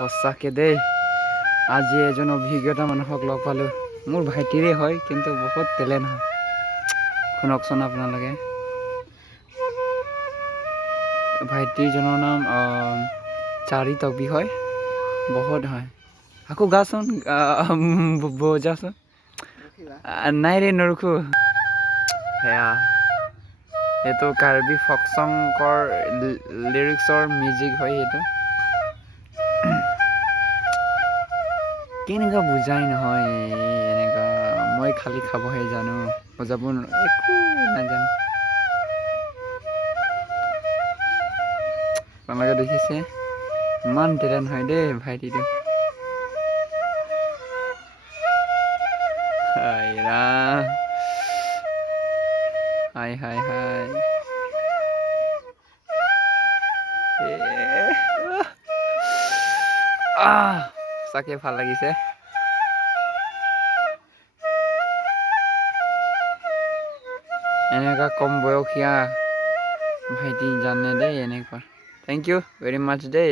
সঁচাকে দেই আজি এজন অভিজ্ঞতা মানুহক লগ পালোঁ মোৰ ভাইটিৰে হয় কিন্তু বহুত টেলেণ্ট হয় শুনকচোন আপোনালোকে ভাইটিজনৰ নাম চাৰিতবি হয় বহুত হয় আকৌ গাচোন বজাচোন নাই ৰে নৰখো সেয়া এইটো কাৰ্বি ফক চঙৰ লিৰিক্সৰ মিউজিক হয় সেইটো কেনেকুৱা বুজাই নহয় এনেকুৱা মই খালি খাবহে জানো বজাব একো নাজানো আপোনালোকে দেখিছে ইমান টেলেণ্ট হয় দেই ভাইটিটো হাই হাই হাই চাকে ভাল লাগিছে এনেকুৱা কম বয়সীয়া ভাইটি জানে দেই এনেকুৱা থেংক ইউ ভেৰি মাছ দেই